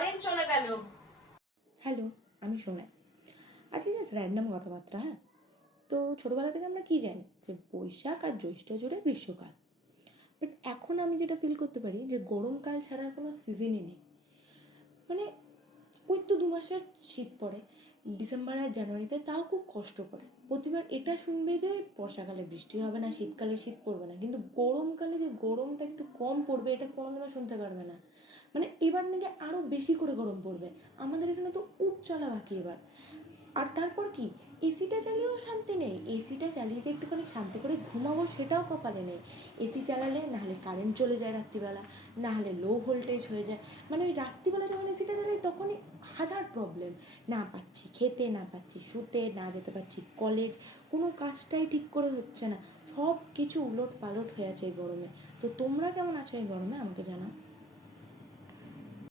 Current চলে গেল। Hello আমি সোনাই আজকে জাস্ট র্যান্ডাম কথাবার্তা হ্যাঁ? তো ছোটোবেলা থেকে আমরা কি জানি? যে বৈশাখ আর জ্যৈষ্ঠ জুড়ে গ্রীষ্মকাল। বাট এখন আমি যেটা ফিল করতে পারি, যে গরমকাল ছাড়া আর কোনো সিজনই নেই। মানে ওই তো দু মাসের শীত পড়ে। ডিসেম্বর আর জানুয়ারিতে তাও খুব কষ্ট করে। প্রতিবার এটা শুনবে যে বর্ষাকালে বৃষ্টি হবে না, শীতকালে শীত পড়বে না। কিন্তু গরমকালে যে গরমটা একটু কম পড়বে, এটা কোনোদিনও শুনতে পারবে না। মানে এবার নাকি আরও বেশি করে গরম পড়বে। আমাদের এখানে তো উঠ চলা বাকি এবার। আর তারপর কি? এসিটা চালিয়েও শান্তি নেই। এসিটা চালিয়ে যে একটুখানি শান্তি করে ঘুমাবো সেটাও কপালে নেই। এসি চালালে নাহলে কারেন্ট চলে যায় রাত্রিবেলা নাহলে লো ভোল্টেজ হয়ে যায়। মানে ওই রাত্রিবেলা যখন এসিটা চালাই তখনই হাজার প্রবলেম না পাচ্ছি খেতে, না পাচ্ছি শুতে, না যেতে পারছি কলেজ কোনো কাজটাই ঠিক করে হচ্ছে না। সব কিছু উলট পালট হয়ে আছে এই গরমে। তো তোমরা কেমন আছো এই গরমে আমাকে জানাও।